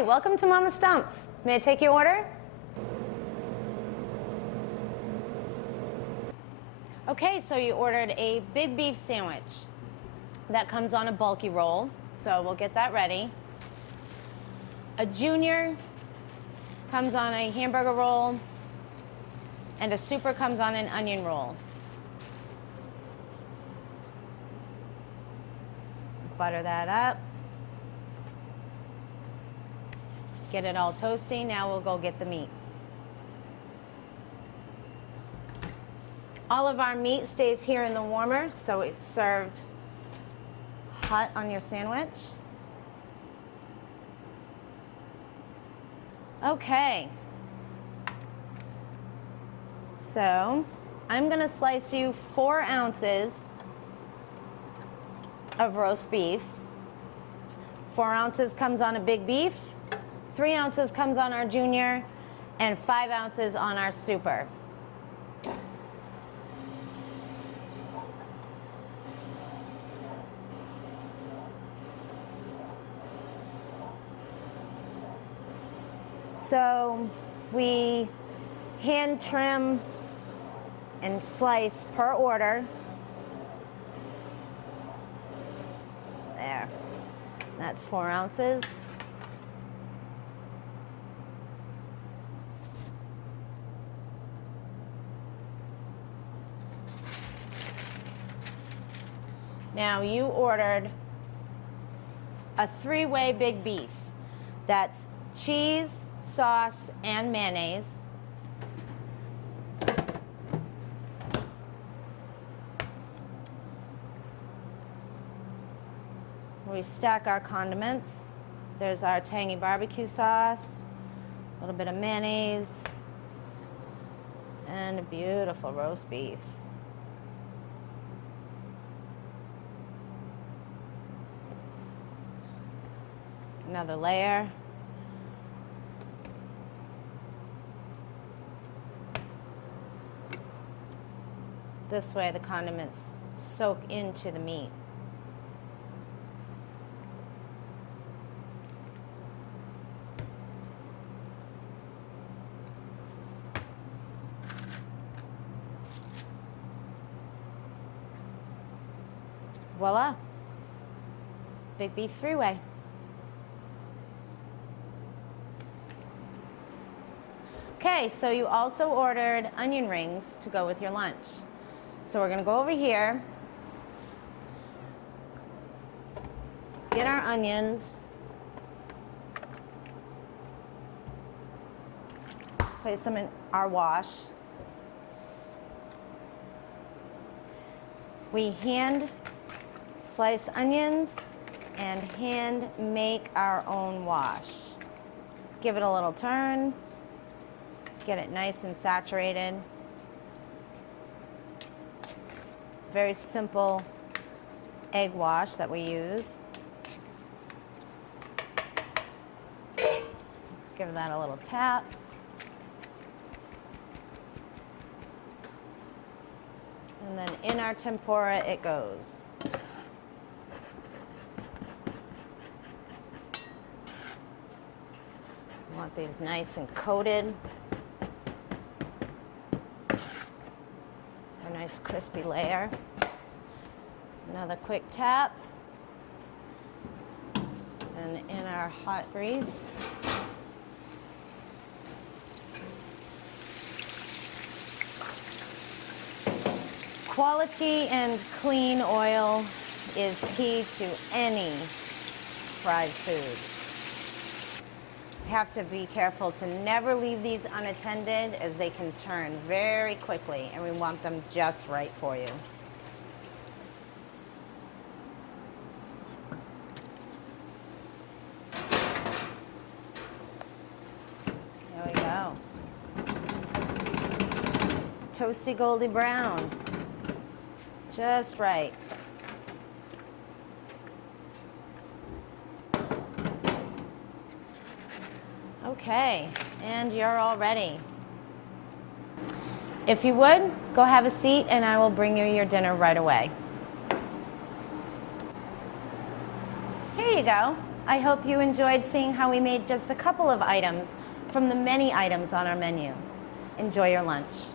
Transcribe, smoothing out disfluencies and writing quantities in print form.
Hi, welcome to Mama Stump's. May I take your order? Okay, so you ordered a big beef sandwich. That comes on a bulky roll, so we'll get that ready. A junior comes on a hamburger roll, and a super comes on an onion roll. Butter that up. Get it all toasty. Now we'll go get the meat. All of our meat stays here in the warmer, so it's served hot on your sandwich. Okay. So I'm going to slice you 4 ounces of roast beef. 4 ounces comes on a big beef, 3 ounces comes on our junior, and 5 ounces on our super. So we hand trim and slice per order. There. That's 4 ounces. Now you ordered a 3-way big beef. That's cheese, sauce, and mayonnaise. We stack our condiments. There's our tangy barbecue sauce, a little bit of mayonnaise, and a beautiful roast beef. Another layer. This way the condiments soak into the meat. Voila, big beef 3-way. Okay, so you also ordered onion rings to go with your lunch. So we're gonna go over here, get our onions, place them in our wash. We hand slice onions and hand make our own wash. Give it a little turn, get it nice and saturated. It's a very simple egg wash that we use. Give that a little tap. And then in our tempura it goes. We want these nice and coated. A nice crispy layer. Another quick tap. And in our hot grease. Quality and clean oil is key to any fried foods. You have to be careful to never leave these unattended, as they can turn very quickly, and we want them just right for you. There we go. Toasty goldy brown. Just right. Okay, and you're all ready. If you would, go have a seat and I will bring you your dinner right away. Here you go. I hope you enjoyed seeing how we made just a couple of items from the many items on our menu. Enjoy your lunch.